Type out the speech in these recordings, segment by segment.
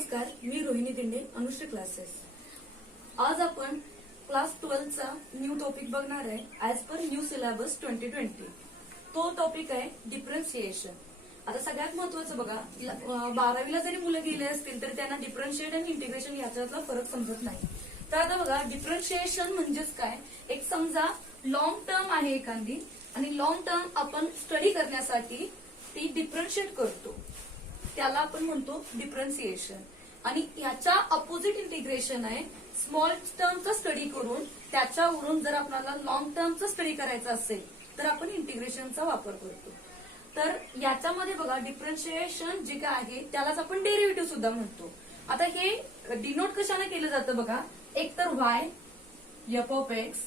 नमस्कार, मी रोहिणी दिंडे, अनुश्री क्लासेस. आज आपण क्लास 12चा न्यू टॉपिक बघणार आहे ऍज पर न्यू सिलेबस 2020. तो टॉपिक आहे डिफरन्शिएशन. आता सगळ्यात महत्वाचं बघा, 12वीला जरी मुलं गेले असतील तरी त्यांना डिफरन्शिएट आणि इंटिग्रेशन याच्यातला फरक समजत नाही. तर आता बघा, डिफरन्शिएशन म्हणजेच काय, एक समजा लॉंग टर्म आहे एखादी आणि लॉंग टर्म आपण स्टडी करण्यासाठी ती डिफरन्शिएट करतो, त्याला आपण म्हणतो डिफरन्शिएशन. आणि याच्या अपोजिट इंटिग्रेशन आहे स्मॉल टर्मचा स्टडी करून त्याच्यावरून जर आपल्याला लॉंग टर्मचा स्टडी करायचा असेल तर आपण इंटिग्रेशनचा वापर करतो. तर याच्यामध्ये बघा, डिफरन्शिएशन जे काय आहे त्यालाच आपण डेरिव्हेटिव्ह सुद्धा म्हणतो. आता हे डिनोट कशाने केलं जातं बघा, एक तर वाय एफ ऑफ एक्स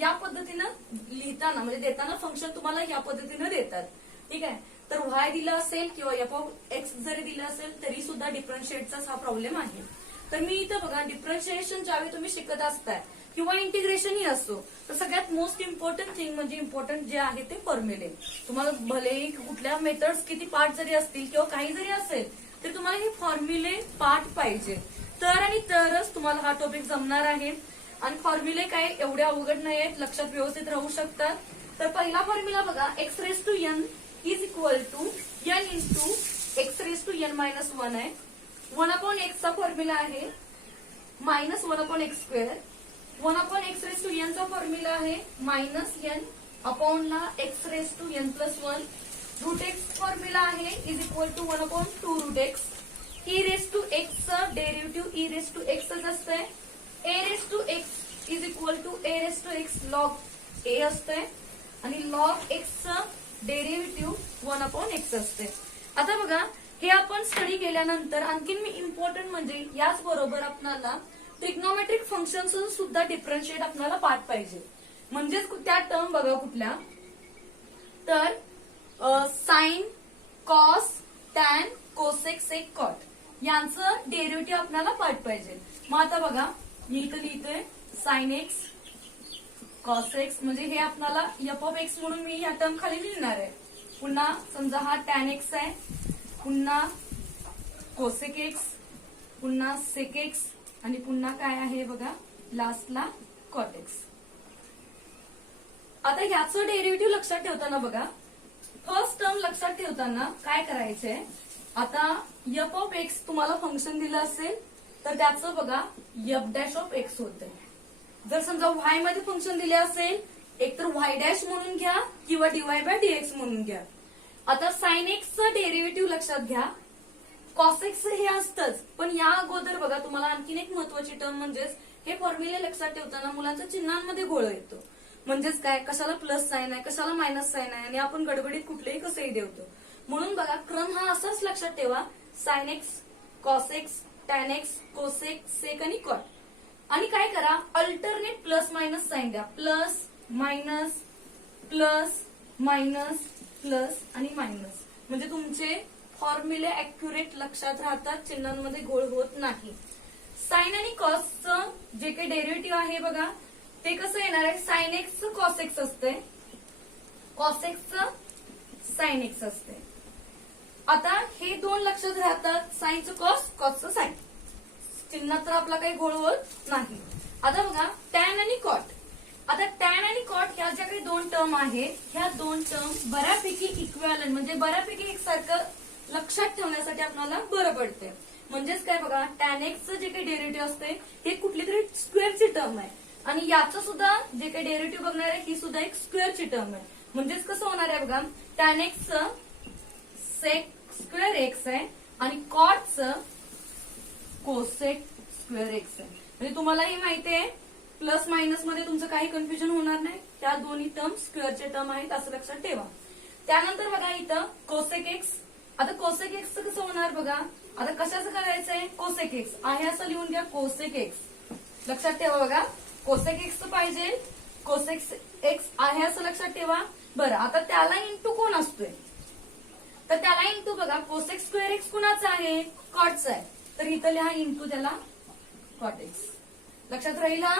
या पद्धतीनं लिहिताना म्हणजे देताना फंक्शन तुम्हाला या पद्धतीनं देतात, ठीक आहे. तर वाय दिलं असेल किंवा एफ ऑफ एक्स जरी दिलं असेल तरी सुद्धा डिफरन्शिएटचाच हा प्रॉब्लेम आहे. तर मी इथं बघा, डिफरन्शिएशन ज्यावेळी तुम्ही शिकत असताय किंवा इंटिग्रेशनही असतो तर सगळ्यात मोस्ट इम्पॉर्टंट थिंग म्हणजे इम्पॉर्टंट जे आहे ते फॉर्म्युले. तुम्हाला भलेही कुठल्या मेथड्स किती पार्ट जरी असतील किंवा काही जरी असेल तर तुम्हाला हे फॉर्म्युले पार्ट पाहिजे, तर आणि तरच तुम्हाला हा टॉपिक जमणार आहे. आणि फॉर्म्युले काय एवढे अवघड नाही आहेत, लक्षात व्यवस्थित राहू शकतात. तर पहिला फॉर्म्युला बघा, x raise to n is equal to n into x raise to n minus 1 आहे. 1 अपॉन एक्सचा फॉर्म्युला आहे minus 1 upon x square. 1 upon x raise to एनचा फॉर्म्युला आहे मायनस एन अपॉन ला x raise to n plus 1. Root x formula आहे is equal to 1 upon 2 root x. E raise to एक्सचं derivative e raise to एक्सच असतंय. ए raise to x is equal to a raise to x log a असतंय आणि log एक्सचं derivative 1 upon x असते. आता बघा, हे आपण स्टडी केल्यानंतर आणखीन मी इम्पॉर्टंट म्हणजे याच बरोबर आपल्याला ट्रिग्नोमेट्रिक फंक्शन सुद्धा डिफरन्शिएट आपल्याला पाठ पाहिजे. म्हणजेच त्या टर्म बघा कुठल्या, तर साइन, कॉस, टॅन, कोसेक, सेक, कॉट यांचं डेरिव्हेटिव्ह आपल्याला पाठ पाहिजे. मग आता बघा, मी इथं लिहितोय साइन एक्स कॉस एक्स, म्हणजे हे आपल्याला एफ ऑफ एक्स म्हणून मी या टर्म खाली लिहिणार आहे. पुन्हा समजा हा टॅन एक्स आहे, पुन्हा कोसेक एक्स, पुन्हा सेक एक्स आणि पुन्हा काय आहे बघा लास्टला कॉट एक्स. आता ह्याचं डेरिव्हेटिव्ह लक्षात ठेवताना बघा, फर्स्ट टर्म लक्षात ठेवताना काय करायचंय, आता एफ ऑफ एक्स तुम्हाला फंक्शन दिलं असेल तर त्याचं बघा एफ डॅश ऑफ एक्स होतंय. जर समजा वाय मध्ये फंक्शन दिले असेल एक तर वाय डॅश म्हणून घ्या किंवा डीवाय बाय डीएक्स म्हणून घ्या. आता साइन एक्सचं डेरिव्हेटिव्ह लक्षात घ्या, कॉस एक्स हे असतंच, पण या अगोदर बघा तुम्हाला आणखीन एक महत्वाची टर्म म्हणजेच हे फॉर्म्युले लक्षात ठेवताना मुलांच्या चिन्हांमध्ये गोळ येतो. म्हणजेच काय, कशाला प्लस साइन आहे, कशाला मायनस साइन आहे आणि आपण गडबडीत कुठलेही कसंही देवतो. म्हणून बघा, क्रम हा असाच लक्षात ठेवा, sine x, cos x, tan x, cosec, sec आणि कॉट. आणि काय करा, अल्टरनेट प्लस मायनस साइन द्या. Plus minus plus minus plus आणि मायनस, म्हणजे तुमचे फॉर्म्युले अॅक्युरेट लक्षात राहतात, चिन्हांमध्ये घोळ होत नाही. साइन आणि कॉसचं जे काही डेरिव्हेटिव्ह आहे बघा, ते कसं येणार आहे, साइन एक्सचं कॉस एक्स असते, कॉस एक्सचं साइन एक्स असते. आता हे दोन लक्षात राहतात, साइनचं कॉस, कॉसचं साइन, चिन्हात तर आपला काही घोळ होत नाही. आता बघा टॅन आणि कॉट. आता टॅन आणि कॉट ह्या ज्या काही दोन टर्म आहेत, ह्या दोन टर्म बऱ्यापैकी इक्वॅलंट म्हणजे बऱ्यापैकी एकसारखं लक्षात ठेवण्यासाठी आपल्याला बरं पडते. म्हणजेच काय बघा, टॅन एक्सचं जे काही डेरिव्हेटिव्ह असते हे कुठली तरी स्क्वेअरची टर्म आहे आणि याचं सुद्धा जे काही डेरिव्हेटिव्ह बघणार आहे ही सुद्धा एक स्क्वेअरची टर्म आहे. म्हणजेच कसं होणार आहे बघा, टॅन एक्सचं सेक स्क्वेअर एक्स आहे आणि कॉटचं कोसेक स्क्वेअर एक्स आहे. म्हणजे तुम्हालाही माहिती आहे प्लस मायनस मध्ये तुमचं काही कन्फ्युजन होणार नाही, त्या दोन्ही टर्म स्क्वेअरचे टर्म आहेत असं लक्षात ठेवा. त्यानंतर बघा इथं कोसेक एक्स. आता कोसेक एक्सचं कसं होणार बघा, आता कशाचं करायचंय, कोसेक एक्स आहे असं लिहून घ्या, कोसेक एक्स लक्षात ठेवा. बघा कोसेक एक्सचं पाहिजे, कोसेक एक्स आहे असं लक्षात ठेवा. बरं, आता त्याला इंटू कोण असतोय, तर त्याला इंटू बघा कोसेक स्क्वेअर एक्स कुणाचा आहे, कॉटचा आहे, तर इथं लिहा इंटू त्याला कॉट एक्स, लक्षात राहील हा.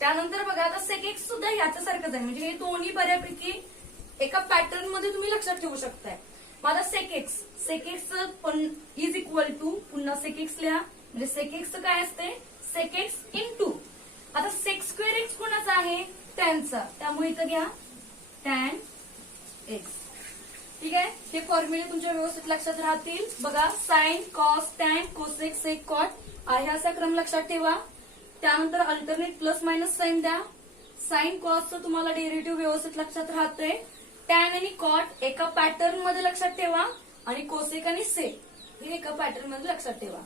त्यानंतर बघा, आता सेक एक्स सुद्धा याच्यासारखंच आहे, म्हणजे हे दोन्ही बऱ्यापैकी एका पॅटर्न मध्ये तुम्ही लक्षात ठेवू शकताय. माझा सेक एक्स पण इज इक्वल टू पुन्हा सेक एक्स लिहा म्हणजे सेक एक्सचं काय असते, सेक एक्स इंटू, आता सेक स्क्वेअर एक्स कोणाचा आहे, टॅनचा, त्यामुळे इथं घ्या टॅन एक्स. ठीक आहे, हे फॉर्म्युले तुमच्या व्यवस्थित लक्षात राहतील. बघा साइन, कॉस, टॅन, कोसेक, सेक, कॉट आहे असा क्रम लक्षात ठेवा. त्यानंतर अल्टरनेट प्लस मायनस साइन द्या. साइन कॉसचं तुम्हाला डेरिव्हेटिव्ह व्यवस्थित लक्षात राहतंय. टॅन आणि कॉट एका पॅटर्न मध्ये लक्षात ठेवा आणि कोसेक आणि सेक हे एका पॅटर्न मध्ये लक्षात ठेवा.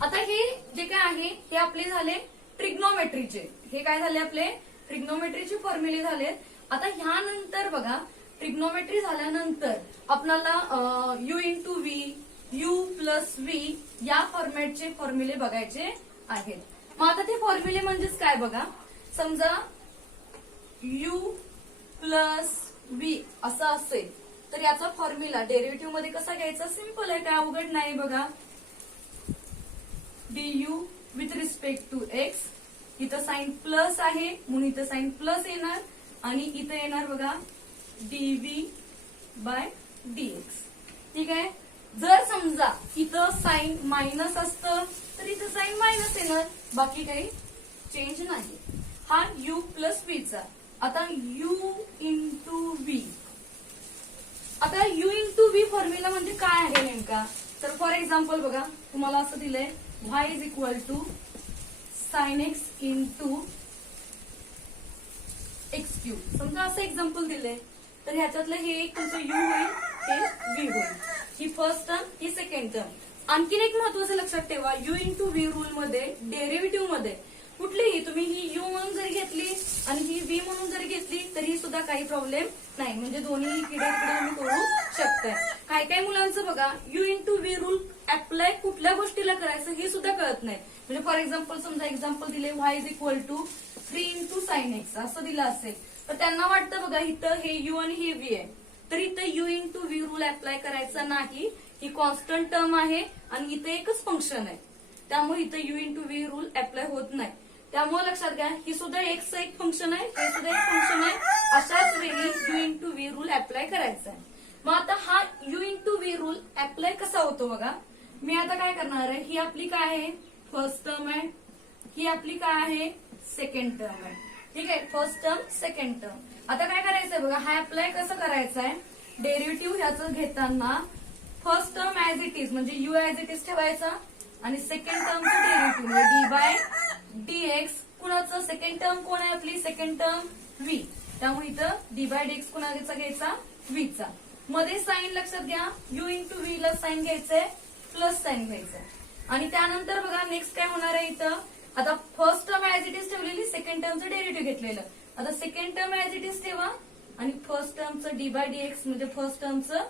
आता हे जे काय आहे हे आपले झाले ट्रिग्नोमेट्रीचे, हे काय झाले आपले ट्रिग्नोमेट्रीचे फॉर्म्युले झालेत. आता ह्यानंतर बघा ट्रिग्नोमेट्री झाल्यानंतर आपल्याला you into V, you plus V या फॉर्मॅटचे फॉर्म्युले बघायचे आहेत. मग आता ते फॉर्म्युले म्हणजेच काय बघा, समजा यू प्लस व्ही असं असेल तर याचा फॉर्म्युला डेरिव्हेटिव्ह मध्ये कसा घ्यायचा, सिंपल आहे, काय अवघड नाही. बघा du with respect to x, इथं साइन प्लस आहे म्हणून इथं साइन प्लस येणार आणि इथं येणार बघा dv बाय dx. ठीक आहे, जर समजा इथं साइन मायनस असतं तर इथं साइन मायनस येणार, बाकी काही चेंज नाही. हा u प्लस v चा. आता u इंटू व्ही, आता u इंटू व्ही फॉर्म्युला म्हणजे काय आहे नेमका, तर फॉर एक्झाम्पल बघा तुम्हाला असं दिलंय y is equal to sine x into x cube, समजा असं एक्झाम्पल दिलंय तर ह्याच्यातलं हे एक तुमचं u होईल, हे v होईल. ही फर्स्ट टर्म, ही सेकंड टर्म. आणखीन एक महत्वाचं लक्षात ठेवा, u इंटू व्ही रूल मध्ये डेरिव्हेटिव्ह मध्ये कुठलीही तुम्ही ही u म्हणून जरी घेतली आणि ही v म्हणून जरी घेतली तरी सुद्धा काही प्रॉब्लेम नाही, म्हणजे दोन्ही इकडे इकडे तुम्ही करू शकताय. काही काही मुलांचं बघा u into v rule apply कुठल्या गोष्टीला करायचं हे सुद्धा कळत नाही. म्हणजे फॉर एक्झाम्पल समजा एक्झाम्पल दिले y is equal to 3 into sine x असं दिलं असेल तर त्यांना वाटतं बघा इथं हे u आणि हे v आहे तर इथं u into v rule apply करायचा नाही, ही कॉन्स्टंट टर्म आहे आणि इथं एकच फंक्शन आहे त्यामुळे इथं u into v rule apply होत नाही. त्यामुळे लक्षात घ्या ही सुद्धा एक्सचं एक फंक्शन आहे, हे सुद्धा एक फंक्शन आहे, अशाच वेळी u into v rule apply करायचा आहे. मग आता हा u into v rule apply कसा होतो बघा, मी आता काय करणार आहे, ही आपली काय आहे फर्स्ट टर्म आहे, ही आपली काय आहे सेकंड टर्म आहे. ठीक आहे, फर्स्ट टर्म सेकंड टर्म. आता काय करायचंय बघा, हा अप्लाय कसं करायचं आहे, डेरिव्हेटिव्ह ह्याचं घेताना first term as it is म्हणजे u ऍज इट इज ठेवायचा आणि सेकंड टर्मचं डेरिव्हेटिव्ह म्हणजे d बाय dx, कुणाचं सेकंड टर्म कोण आहे आपली सेकंड टर्म v, त्यामुळे इथं d बाय dx कुणाचा घ्यायचा v चा. मध्ये साइन लक्षात घ्या, u इंटू व्ही ला साइन घ्यायचंय, प्लस साइन घ्यायचंय आणि त्यानंतर बघा नेक्स्ट काय होणार आहे इथं, आता first term as it is ठेवलेली, सेकंड टर्मचं डेरिव्हेटिव्ह घेतलेलं, आता second term as it is ठेवा आणि फर्स्ट टर्मचं d बाय dx म्हणजे फर्स्ट टर्मचं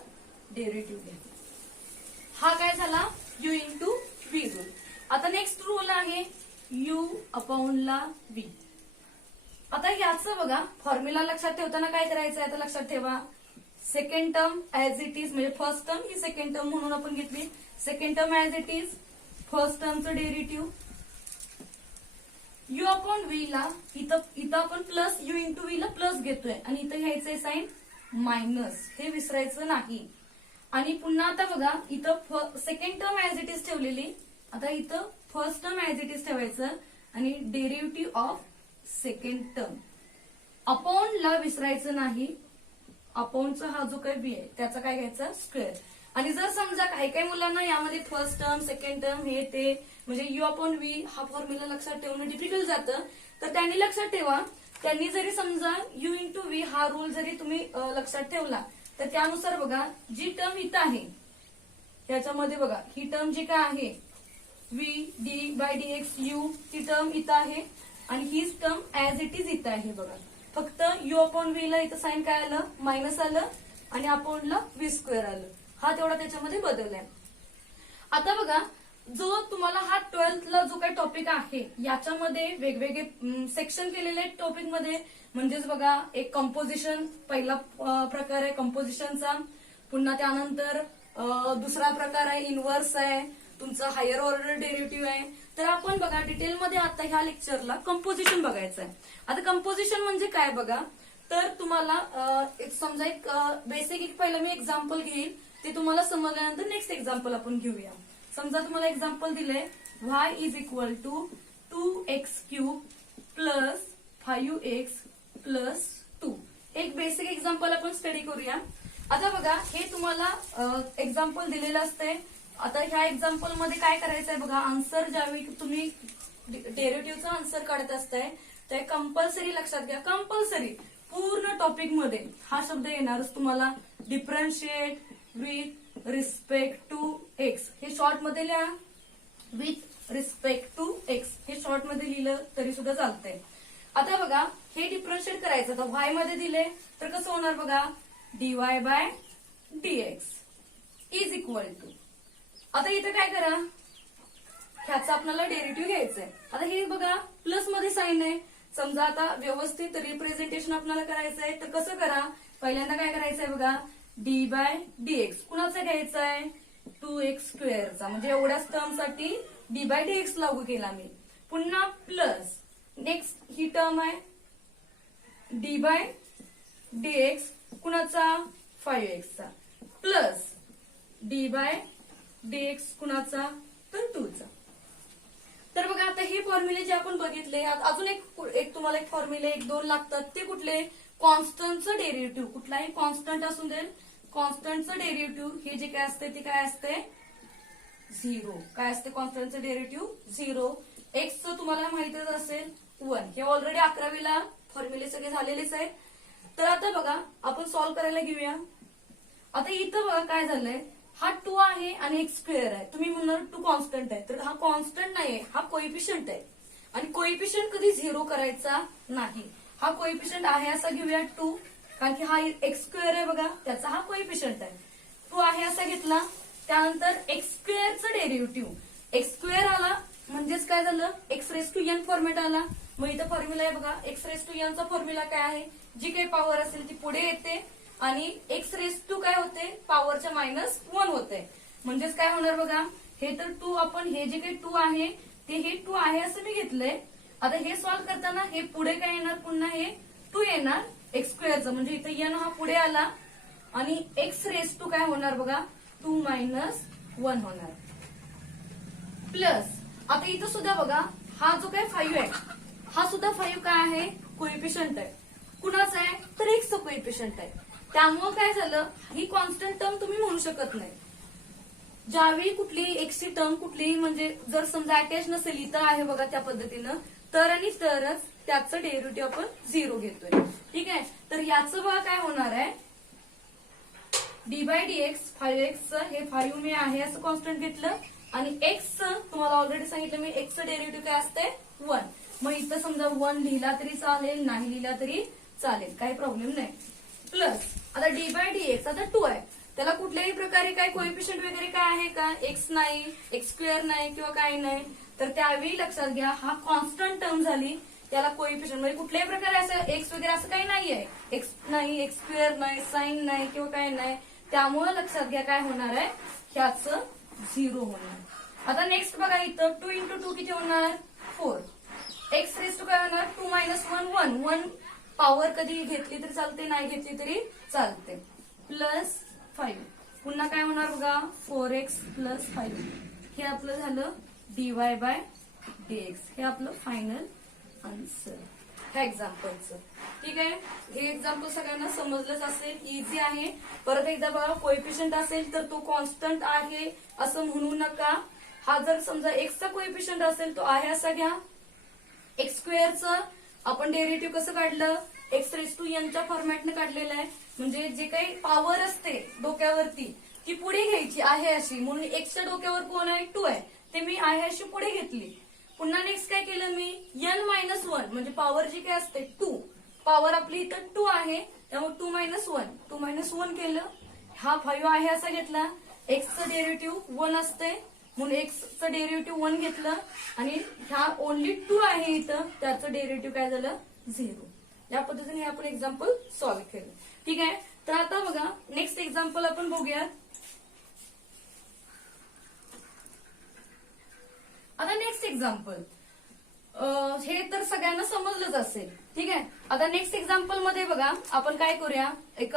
डेरिव्हेटिव्ह घ्या. हा काय झाला u इंटू व्ही रूल. आता नेक्स्ट रूल आहे u अपॉन ला v. आता याचं बघा फॉर्म्युला लक्षात ठेवताना काय करायचं आहे, आता लक्षात ठेवा second term as it is म्हणजे फर्स्ट टर्म ही सेकंड टर्म म्हणून आपण घेतली, second term as it is, फर्स्ट टर्मचं डेरिव्हेटिव्ह u अपॉन व्ही ला इथं आपण प्लस u इंटू व्ही ला प्लस घेतोय आणि इथं घ्यायचंय साइन मायनस, हे विसरायचं नाही. आणि पुन्हा आता बघा इथं second term as it is ठेवलेली, आता इथं first term as it is ठेवायचं आणि derivative of second term. Upon ला विसरायचं नाही, अपॉनचा हा जो काही बी आहे त्याचा काय घ्यायचा स्क्वेअर. आणि जर समजा काही काही मुलांना यामध्ये फर्स्ट टर्म सेकंड टर्म हे ते म्हणजे u अपॉन व्ही हा फॉर्म्युला लक्षात ठेवणं डिफिकल्ट जातं तर त्यांनी लक्षात ठेवा, त्यांनी जरी समजा u इंटू व्ही हा रूल जरी तुम्ही लक्षात ठेवला तर त्यानुसार बघा जी टर्म इथं आहे त्याच्यामध्ये बघा ही टर्म जी काय आहे v d by dx u ती टर्म इथं आहे आणि हीच टर्म ऍज इट इज इथं आहे. बघा फक्त u अपॉन व्ही ला इथं साइन काय आलं मायनस आलं आणि अपॉन ला व्ही स्क्वेअर आलं, हा तेवढा त्याच्यामध्ये बदल आहे. आता बघा जो तुम्हाला हा 12th ला जो काही टॉपिक आहे याच्यामध्ये वेगवेगळे सेक्शन केलेले आहेत टॉपिक मध्ये. म्हणजेच बघा एक कंपोजिशन पहिला प्रकार आहे कंपोजिशनचा, पुन्हा त्यानंतर दुसरा प्रकार आहे इनव्हर्स आहे, तुमचा हायर ऑर्डर डेरिव्हेटिव्ह आहे. तर आपण बघा डिटेलमध्ये आता ह्या लेक्चरला कंपोजिशन बघायचं आहे. आता कंपोजिशन म्हणजे काय बघा, तर तुम्हाला एक समजा एक बेसिक एक पहिलं मी एक्झाम्पल घेईल, ते तुम्हाला समजल्यानंतर नेक्स्ट एक्झाम्पल आपण घेऊया. समजा तुम्हाला एक्झाम्पल दिले y is equal to 2x³ plus 5x plus 2. एक बेसिक एक्झाम्पल आपण स्टडी करूया. आता बघा हे तुम्हाला एक्झाम्पल दिलेलं असते. आता ह्या एक्झाम्पल मध्ये काय करायचंय बघा, आन्सर ज्यावेळी तुम्ही डेरिव्हेटिव्हचा आन्सर काढत असताय ते कंपल्सरी लक्षात घ्या, कंपल्सरी पूर्ण टॉपिक मध्ये हा शब्द येणारच तुम्हाला. Differentiate with respect to x हे शॉर्ट मध्ये लिहा, विथ रिस्पेक्ट टू एक्स हे शॉर्ट मध्ये लिहिलं तरी सुद्धा चालतंय. आता बघा हे डिफरन्शिएट करायचं, तर वाय मध्ये दिले तर कसं होणार बघा, dy by dx is equal to. आता इथं काय करा, ह्याचा आपल्याला डेरिव्हेटिव्ह घ्यायचंय. आता हे बघा प्लस मध्ये साईन आहे. समजा आता व्यवस्थित रिप्रेझेंटेशन आपल्याला करायचंय तर कसं करा, पहिल्यांदा काय करायचंय बघा, डी बाय डीएक्स कुणाचा घ्यायचा आहे, 2x²चा, म्हणजे एवढ्याच टर्म साठी डी बाय डीएक्स लागू केला मी. पुन्हा प्लस नेक्स्ट ही टर्म आहे डी बाय डीएक्स कुणाचा, 5x चा, प्लस डी बाय डीएक्स कुणाचा, तर 2चा. तर बघा आता हे फॉर्म्युले जे आपण बघितले, अजून एक तुम्हाला एक फॉर्म्युले 1-2 लागतात. ते कुठले, कॉन्स्टंटचं डेरिव्हेटिव्ह, कुठलाही कॉन्स्टंट असून दे, कॉन्स्टंटचं डेरिव्हेटिव्ह हे जे काय असते ते काय असते, 0. काय असते कॉन्स्टंटचं डेरिव्हेटिव्ह, 0. एक्सचं तुम्हाला माहितच असेल 1. हे ऑलरेडी 11वीला फॉर्म्युले सगळे झालेलेच आहे. तर आता बघा आपण सॉल्व्ह करायला घेऊया. आता इथं बघा काय झालंय, हा 2 आहे आणि x² आहे. तुम्ही म्हणणार 2 कॉन्स्टंट आहे, तर हा कॉन्स्टंट नाहीये, हा कोइफिशियंट आहे. आणि कोइफिशियंट कधी 0 करायचा नाही. हा कोइफिशियंट आहे असा घेऊया 2, कारण की हा x² आहे बघा, त्याचा हा कोइफिशियंट आहे. 2 आहे असा घेतला, त्यानंतर x²चं डेरिव्हेटिव्ह, x² आला म्हणजेच काय झालं, x⁻n फॉर्मॅट आला. मग इथं फॉर्म्युला आहे बघा, x⁻n चा फॉर्म्युला काय आहे, जी काही पॉवर असेल ती पुढे येते आणि x⁻² काय होते, पॉवरच्या -1 होते. म्हणजेच काय होणार बघा, हे तर 2 आपण हे जे काही 2 आहे ते हे 2 आहे असं मी घेतलंय. आता हे सॉल्व्ह करताना हे पुढे काय येणार, पुन्हा हे 2 येणार x²चं, म्हणजे इथं n हा पुढे आला आणि x⁻² काय होणार बघा, 2 - 1 होणार. प्लस आता इथं सुद्धा बघा हा जो काय 5 आहे, हा सुद्धा 5 काय आहे, कोइफिशियंट आहे. कुणाचा आहे, तर एक्सचं कोइफिशियंट आहे. त्यामुळे काय झालं, ही कॉन्स्टंट टर्म तुम्ही म्हणू शकत नाही. ज्यावेळी कुठलीही एक्सची टर्म कुठलीही म्हणजे जर समजा अटॅच नसेल, इथं आहे बघा त्या पद्धतीनं, तर आणि तरच त्याचं डेरिव्हेटिव्ह आपण 0 घेतोय. ठीक आहे, तर याचं बघा काय होणार आहे, डी बाय डीएक्स 5x हे 5 मी आहे असं कॉन्स्टंट घेतलं आणि एक्सचं तुम्हाला ऑलरेडी सांगितलं मी, एक्सचं डेरिव्हेटिव्ह काय असते 1. मग इथं समजा 1 लिहिला तरी चालेल, नाही लिहिला तरी चालेल, काही प्रॉब्लेम नाही. प्लस आता डी बाय डीएक्स आता 2 आहे, त्याला कुठल्याही प्रकारे काय कोइफिशियंट वगैरे काय आहे का, एक्स नाही, x² नाही किंवा काही नाही. तर त्यावेळी लक्षात घ्या हा कॉन्स्टंट टर्म झाली, त्याला कोइफिशियंट म्हणजे कुठल्याही प्रकारे असं एक्स वगैरे असं काही नाहीये, एक्स नाही, x² नाही, साईन नाही किंवा काही नाही. त्यामुळे लक्षात घ्या काय होणार आहे, ह्याचं 0 होणार. आता नेक्स्ट बघा इथं 2 × 2 किती होणार, 4. x⁻² काय होणार, 2 - 1 1 पॉवर कधी घेतली तरी चालते, नाही घेतली तरी चालते. प्लस 5 पुन्हा काय होणार बघा, 4x + 5 हे आपलं झालं dy बाय dx. हे आपलं फायनल आन्सर ह्या एक्झाम्पलचं. ठीक आहे, हे एक्झाम्पल सगळ्यांना समजलंच असेल, इझी आहे. परत एकदा बघा, कोइफिशियंट असेल तर तो कॉन्स्टंट आहे असं म्हणू नका. हा जर समजा एक्सचा कोइफिशियंट असेल तो आहे असा घ्या. x²चं आपण डेरिव्हेटिव्ह कसं काढलं, x⁻n च्या फॉर्मॅटने काढलेलं आहे. म्हणजे जे काही पॉवर असते डोक्यावरती ती पुढे घ्यायची आहे अशी, म्हणून एक्सच्या डोक्यावर कोण आहे, 2 आहे, ते मी आहे अशी पुढे घेतली. पुन्हा नेक्स्ट काय केलं मी, n - 1 म्हणजे पॉवर जी काय असते 2, पॉवर आपली इथं 2 आहे त्यामुळे 2 - 1 केलं. हा 5 आहे असा घेतला, एक्सचं डेरिव्हेटिव्ह 1 असते म्हणून एक्सचं डेरिव्हेटिव्ह 1 घेतलं आणि ह्या ओनली 2 आहे इथं, त्याचं डेरिव्हेटिव्ह काय झालं 0. या पद्धतीने आपण एक्झाम्पल सॉल्व्ह केलं. ठीक आहे, तर आता बघा नेक्स्ट एक्झाम्पल आपण बघूया. आता नेक्स्ट एक्झाम्पल हे तर सगळ्यांना समजलंच असेल. ठीक आहे, आता नेक्स्ट एक्झाम्पल मध्ये बघा आपण काय करूया, एक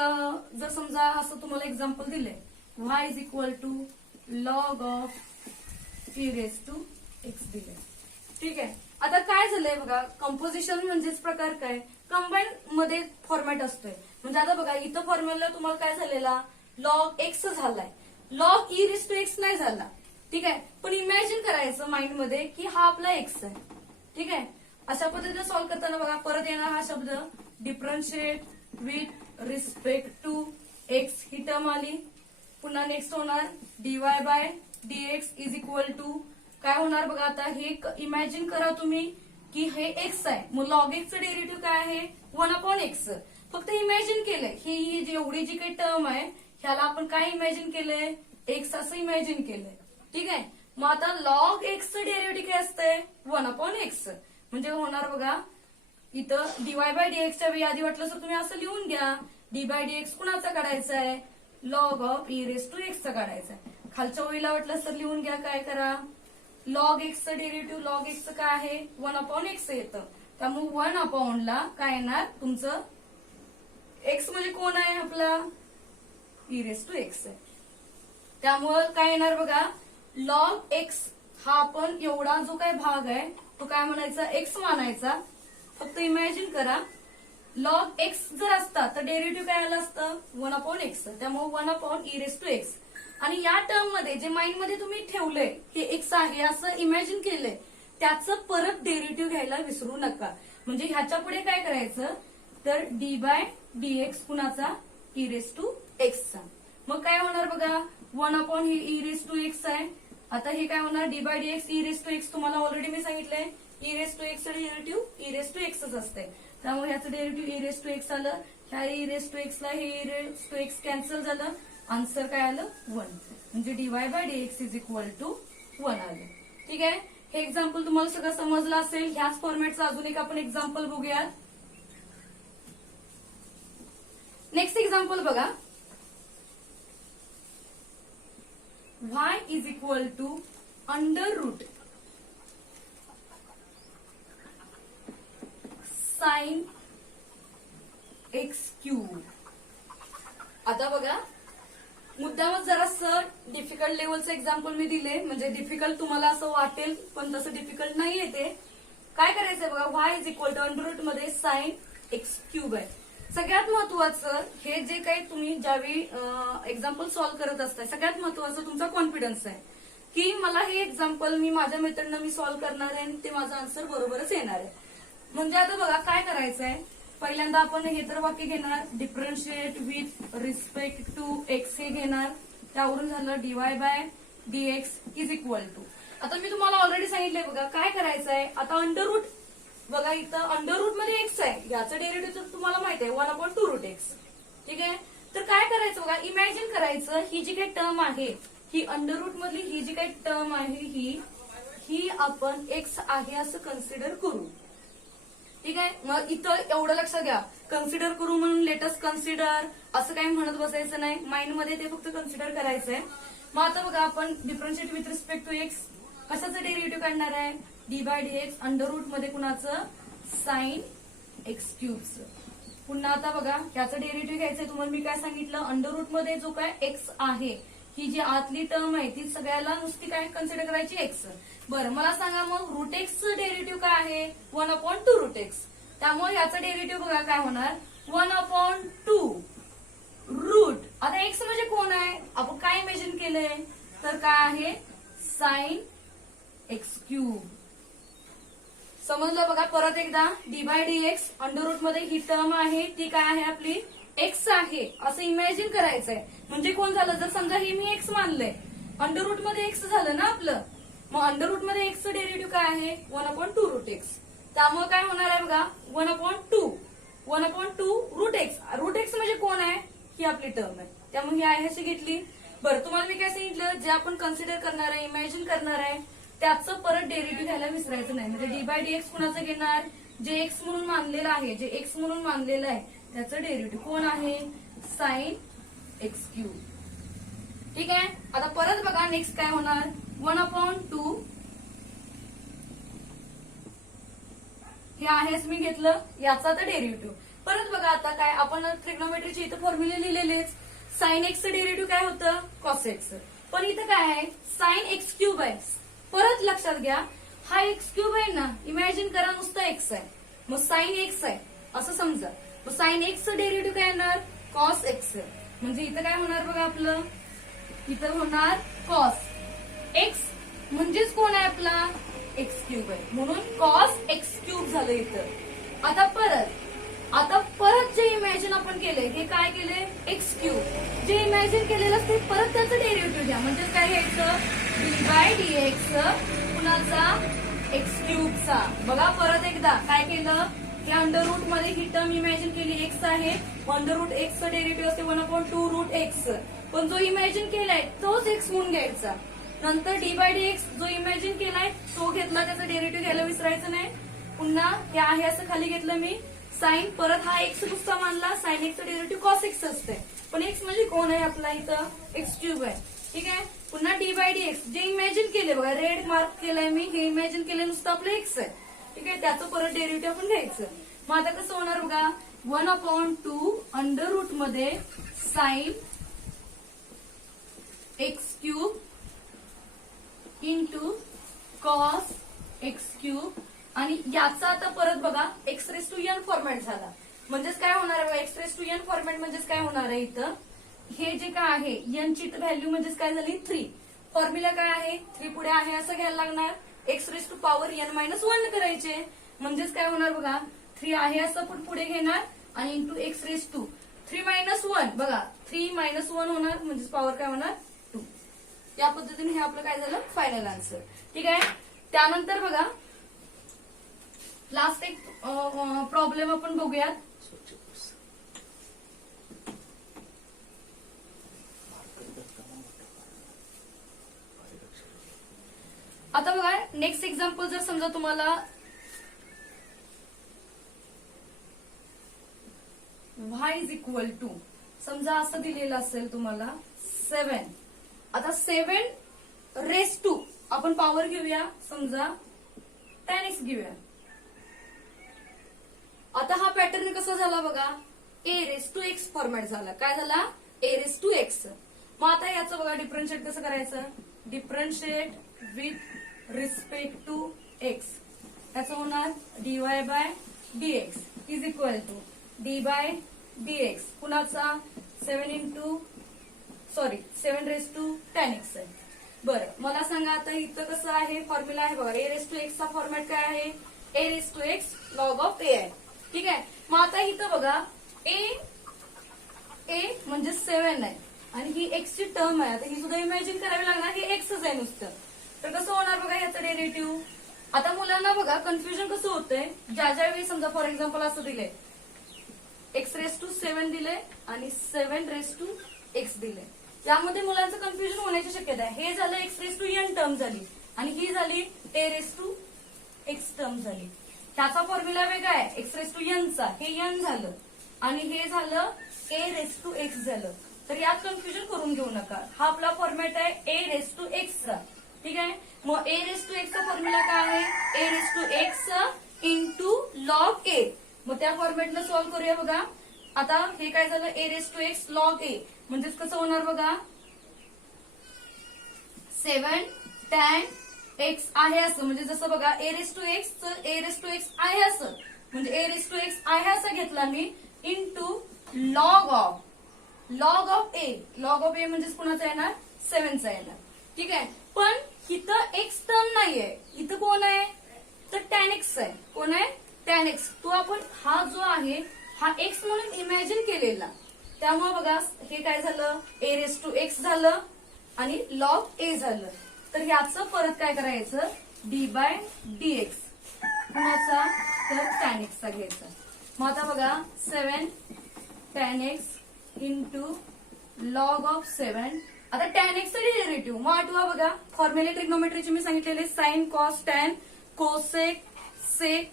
जर समजा असं तुम्हाला एक्झाम्पल दिलंय, y = log of e raise to x दिले. ठीक आहे. आता काय झालंय बघा, कंपोजिशन म्हणजेच प्रकार काय, कंबाईन मध्ये फॉर्मॅट असतोय. म्हणजे आता बघा इथं फॉर्म्युला तुम्हाला काय झालेला, लॉग एक्स झालाय, log e raise to x नाही झाला. ठीक आहे. पण इमॅजिन करायचं माइंड मध्ये की हा आपला एक्स आहे. ठीक आहे. अशा पद्धतीने सॉल्व्ह करताना बघा परत येणार हा शब्द differentiate with respect to x, ही टर्म आली. पुन्हा नेक्स्ट होणार dy by dx is equal to काय होणार बघा. आता हे इमॅजिन करा तुम्ही की हे एक्स आहे, मग लॉग एक्सचं डेरिव्हेटिव्ह काय आहे 1/x. फक्त इमॅजिन केलंय, ही एवढी जी काही टर्म आहे ह्याला आपण काय इमॅजिन केलंय, एक्स असं इमॅजिन केलंय. ठीक आहे. मग आता लॉग एक्सचं डेरिव्हेटिव्ह काय असतंय 1/x. म्हणजे होणार बघा इथं डीवाय बाय डीएक्सच्या वेळी आधी वाटलं तर तुम्ही असं लिहून घ्या, डी बाय डीएक्स कुणाचा काढायचा आहे, log of e raise to एक्सचा काढायचा आहे. खालच्या ओळीला वाटलं तर लिहून घ्या, काय करा, लॉग एक्सचं डेरिव्हेटिव्ह लॉग एक्सचं काय आहे 1/x येतं. त्यामुळे 1/ला काय येणार तुमचं, एक्स म्हणजे कोण आहे आपला ई रेस टू एक्स आहे. त्यामुळं काय येणार बघा, लॉग एक्स हा आपण एवढा जो काय भाग आहे तो काय म्हणायचा, एक्स मानायचा. फक्त इमॅजिन करा लॉग एक्स जर असता तर डेरिव्हेटिव्ह काय आलं असतं 1/x. त्यामुळे 1/e रेस टू एक्स. आणि या टर्म मध्ये जे माइंड मध्ये तुम्ही ठेवलंय हे एक्स आहे असं इमॅजिन केलंय, त्याचं परत डेरिव्हेटिव्ह घ्यायला विसरू नका. म्हणजे ह्याच्या पुढे काय करायचं तर डी बाय डीएक्स कुणाचा ई रेस टू एक्सचा. मग काय होणार बघा 1 हे ई रेस टू एक्स आहे. आता हे काय होणार d by dx e raise to x. तुम्हाला ऑलरेडी मी सांगितलंय ई रेस टू एक्सचं डेरिव्हेटिव्ह ई रेस टू एक्सच असतंय. त्यामुळे ह्याचं derivative e raise to x आलं. ह्या ई रेस टू एक्सला हे e raise to x cancel झालं. आन्सर काय आलं 1. म्हणजे dy by dx is equal to 1 आलं. ठीक आहे. हे एक्झाम्पल तुम्हाला सगळं समजलं असेल. ह्याच फॉर्मॅटचं अजून एक आपण एक्झाम्पल बघूयात. नेक्स्ट एक्झाम्पल बघा, y is equal to under root sine x cube. आता बघा मुद्दामच जरासं डिफिकल्ट लेवलचं एक्झाम्पल मी दिले, म्हणजे डिफिकल्ट तुम्हाला असं वाटेल पण तसं डिफिकल्ट नाही येते. काय करायचंय बघा, y is equal to under root मध्ये साइन एक्स क्यूब आहे. सगळ्यात महत्वाचं हे जे काही तुम्ही ज्यावेळी एक्झाम्पल सॉल्व्ह करत असताय सगळ्यात महत्वाचं तुमचा कॉन्फिडन्स आहे की मला हे एक्झाम्पल मी माझ्या मेथडनं मी सॉल्व्ह करणार आहे आणि ते माझं आन्सर बरोबरच येणार आहे. म्हणजे आता बघा काय करायचंय, पहिल्यांदा आपण हे तर वाक्य घेणार differentiate with respect to x हे घेणार. त्यावरून झालं dy by dx is equal to. आता मी तुम्हाला ऑलरेडी सांगितलंय बघा काय करायचंय. आता अंडर रूट बघा इथं अंडर रूट मध्ये एक्स आहे, याचं डेरिव्हेटिव्ह तर तुम्हाला माहित आहे 1/2 रूट एक्स. ठीक आहे. तर काय करायचं बघा, इमॅजिन करायचं ही जी काही टर्म आहे ही अंडर रूट मधली ही जी काही टर्म आहे ही आपण एक्स आहे असं कन्सिडर करू. ठीक आहे. मग इथं एवढं लक्षात घ्या, कन्सिडर करू म्हणून लेटस्ट कन्सिडर असं काही म्हणत बसायचं नाही, माइंड मध्ये ते फक्त कन्सिडर करायचंय. मग आता बघा आपण differentiate with respect to x कशाचं डेरिव्हेटिव्ह काढणार आहे d by dx under root मध्ये कुणाचं साइन एक्स क्यूबचं. पुन्हा आता बघा याचं डेरिव्हेटिव्ह घ्यायचंय. तुम्हाला मी काय सांगितलं, अंडर रूट मध्ये जो काय एक्स आहे ही जी आतली टर्म आहे ती सगळ्याला नुसती काय कन्सिडर करायची एक्स. बरं मला सांगा मग रूट एक्सचं डेरिव्हेटिव्ह काय आहे 1/2 रूट एक्स. त्यामुळे याचं डेरिव्हेटिव्ह बघा काय होणार 1/2 रूट. आता एक्स म्हणजे कोण आहे आपण काय इमॅजिन केलंय तर काय आहे साइन एक्स क्यूब. समजलं बघा. परत एकदा d by dx under root मध्ये ही टर्म आहे ती काय आहे आपली एक्स आहे असं इमॅजिन करायचंय. म्हणजे कोण झालं, जर समजा हे मी एक्स मानलंय अंडर रूट मध्ये एक्स झालं ना आपलं, मग अंडर रूट मध्ये एक्सचं डेरिव्हेटिव्ह काय आहे 1/2 रूट एक्स. त्यामुळे काय होणार आहे बघा 1/2 रूट एक्स. रूट एक्स म्हणजे कोण आहे ही आपली टर्म आहे, त्यामुळे ही आहे अशी घेतली. बरं तुम्हाला मी काय सांगितलं, जे आपण कन्सिडर करणार आहे इमॅजिन करणार आहे त्याचं परत डेरिव्हेटिव्ह घ्यायला विसरायचं नाही. म्हणजे डी बाय डीएक्स कुणाचं घेणार, जे एक्स म्हणून मानलेलं आहे, जे एक्स म्हणून मानलेलं आहे त्याचं डेरिव्हेटिव्ह कोण आहे साइन एक्स क्यूब. ठीक आहे. आता परत बघा नेक्स्ट काय होणार 1/2 हे आहेच मी घेतलं याचा तर डेरिव्हेटिव्ह. परत बघा आता काय आपण ट्रिग्नोमेट्रीचे इथं फॉर्म्युले लिहिलेलेच. साइन एक्सचं डेरिव्हेटिव्ह काय होतं कॉस एक्स. पण इथं काय आहे साइन एक्स क्यूब आहे. परत लक्षात घ्या, हा एक्स क्यूब आहे ना, इमॅजिन करा नुसता एक्स आहे, मग साइन एक्स आहे असं समजा. मग साइन एक्सचं डेरिव्हेटिव्ह काय येणार, कॉस एक्स. म्हणजे इथं काय होणार बघा, आपलं इथं होणार कॉस एक्स, म्हणजेच कोण आहे आपला एक्स क्यूब आहे, म्हणून कॉस एक्स क्यूब झालं इथं. आता परत जे इमॅजिन आपण केलंय हे काय केलंय, एक्स क्यूब. जे इमॅजिन केलेलं ते परत त्याचं डेरिव्हेटिव्ह घ्या, म्हणजे काय घ्यायचं, डी बाय डी एक्स कुणाचा, एक्स क्यूबचा. बघा परत एकदा काय केलं, या अंडर रूट मध्ये ही टर्म इमॅजिन केली, एक्स आहे, अंडर रूट एक्सचं डेरिव्हेटिव्ह असते 1/2 रूट एक्स, पण जो इमॅजिन केलाय तोच एक्स म्हणून घ्यायचा. नंतर डी बाय डी एक्स जो इमॅजिन केलाय तो घेतला, त्याचा डेरिव्हेटिव्ह घ्यायला विसरायचं नाही. पुन्हा हे आहे असं खाली घेतलं मी, साइन, परत हा एक्स नुसता मानला, साइन एक्सचं डेरिव्हेटिव्ह कॉस एक्स असते, पण एक्स म्हणजे कोण आहे आपला इथं, एक्स क्यूब आहे. ठीक आहे, पुन्हा डी बाय डी एक्स जे इमॅजिन केले बघा, रेड मार्क केलंय मी, हे इमॅजिन केलं नुसतं आपलं एक्स आहे. ठीक आहे, त्याचं परत डेरिव्हेटिव्ह आपण घ्यायचं. मग आता कसं होणार बघा, 1/2 अंडर रूट मध्ये sine x cube into cos x cube, आणि याचा आता परत बघा x raise to n format झाला. म्हणजेच काय होणार आहे बघा, x raise to n format म्हणजेच काय होणार आहे, इथं हे जे काय आहे एन ची व्हॅल्यू म्हणजेच काय झाली 3. फॉर्म्युला काय आहे, 3 पुढे आहे असं घ्यायला लागणार, x raise to power n-1 करायचे. म्हणजेच काय होणार बघा, 3 आहे असं पण पुढे घेणार आणि इंटू एक्स रेस टू 3-1 बघा, 3-1 होणार, म्हणजेच पॉवर काय होणार 2. या पद्धतीने हे आपलं काय झालं फायनल आन्सर. ठीक आहे, त्यानंतर बघा लास्ट एक प्रॉब्लेम आपण बघूयात. आता बघा नेक्स्ट एक्झाम्पल, जर समजा तुम्हाला y इज इक्वल टू समजा असं दिलेलं असेल तुम्हाला 7. आता 7 रेस टू आपण पॉवर घेऊया, समजा 10x घेऊया. आता हा पॅटर्न कसा झाला बघा, a raise to x format झाला. काय झाला, a रेस टू एक्स. मग आता याचं बघा डिफरन्शिएट कसं करायचं, differentiate with respect to x. त्याचं होणार dy by dx is equal to d by dx कुणाचा 7 रेस टू 10x आहे. बरं मला सांगा आता इथं कसं आहे, फॉर्म्युला आहे बघा, a रेस टू एक्स चा फॉर्मॅट काय आहे, a raise to x log of a आहे. ठीक आहे, मग आता इथं बघा a म्हणजे 7 आहे आणि ही एक्स ची टर्म आहे. आता ही सुद्धा इमॅजिन करावी लागणार, हे एक्सच आहे नुसतं. तर कसं होणार बघा याचं डेरिव्हेटिव्ह. आता मुलांना बघा कन्फ्युजन कसं होतंय, ज्या वेळी समजा फॉर एक्झाम्पल असं दिलंय, एक्स रेस टू 7 दिले आणि 7 रेस टू एक्स दिले, यामध्ये मुलांचं कन्फ्युजन होण्याची शक्यता आहे. हे झालं x raise to n term झाली आणि ही झाली a raise to x term झाली. त्याचा फॉर्म्युला वेगळा आहे एक्स रेस टू एनचा, हे एन झालं आणि हे झालं ए रेस टू एक्स झालं. तर यात कन्फ्युजन करून घेऊ नका, हा आपला फॉर्मॅट आहे ए रेस टू एक्सचा. ठीक आहे, मग ए रेस टू एक्सचा फॉर्म्युला काय आहे, a raise to x into log a. मग त्या फॉर्मॅटला सॉल्व्ह करूया बघा. आता हे काय झालं, ए रेस टू एक्स लॉग ए, म्हणजेच कसं होणार बघा, 7 tan एक्स आहे असं, म्हणजे जसं बघा ए रेस टू एक्स आहे असं, म्हणजे ए रेस टू एक्स आहे असं घेतला मी into log of a. Log of a म्हणजेच कुणाचा येणार, 7चा येणार. ठीक आहे, पण इथं एक्स टर्म नाहीये, इथं कोण आहे तर tan एक्स आहे. कोण आहे, tan एक्स. तो आपण हा जो आहे हा एक्स म्हणून इमॅजिन केलेला, त्यामुळे बघा हे काय झालं, ए रेस टू एक्स झालं आणि लॉग ए झालं. तर याचं परत काय करायचं, डी बाय डी एक्स कुणाचा, तर tan एक्सचा घ्यायचा. मग आता बघा 7 tan x into log of 7. आता tan एक्सचं डेरिव्हेटिव्ह मग आठवा बघा, फॉर्म्युला ट्रिग्नोमेट्रीचे मी सांगितलेले, sine cos tan cosec sec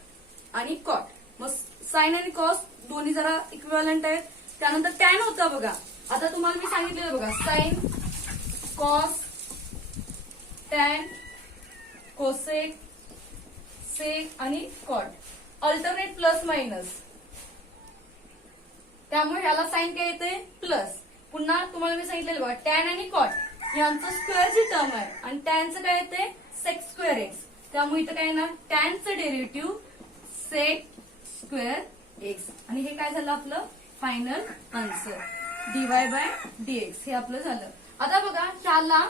आणि कॉट. मग साइन आणि कॉस दोन्ही जरा इक्विव्हॅलंट आहेत. त्यानंतर टॅन होता बघा, आता तुम्हाला मी सांगितलेलं बघा, sine cos tan cosec sec आणि कॉट अल्टरनेट प्लस मायनस, त्यामुळे ह्याला साइन काय येते प्लस. पुन्हा तुम्हाला मी सांगितलेलं बघा टॅन आणि कॉट यांचं स्क्वेअरची टर्म आहे आणि टॅनचं काय येते सेक स्क्वेअर एक्स. त्यामुळे इथं काय येणार, टॅनचं डेरिव्हेटिव्ह सेक स्क्वेअर एक्स. आणि हे काय झालं आपलं final answer, dy by dx हे आपलं झालं. आता बघा ह्याला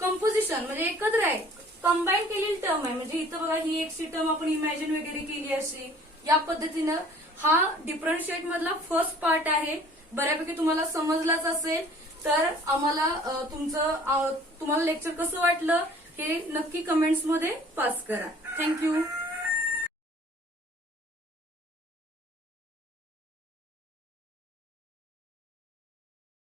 कंपोजिशन म्हणजे एकत्र आहे, कंबाईन केलेली टर्म आहे. म्हणजे इथं बघा ही एक्सची टर्म आपण इमॅजिन वगैरे केली अशी, या पद्धतीनं हा डिफरन्शिएट मधला फर्स्ट पार्ट आहे. बऱ्यापैकी तुम्हाला समजलाच असेल. तर आम्हाला तुम्हाला लेक्चर कसं वाटलं हे नक्की कमेंट्स मध्ये पास करा. थँक्यू.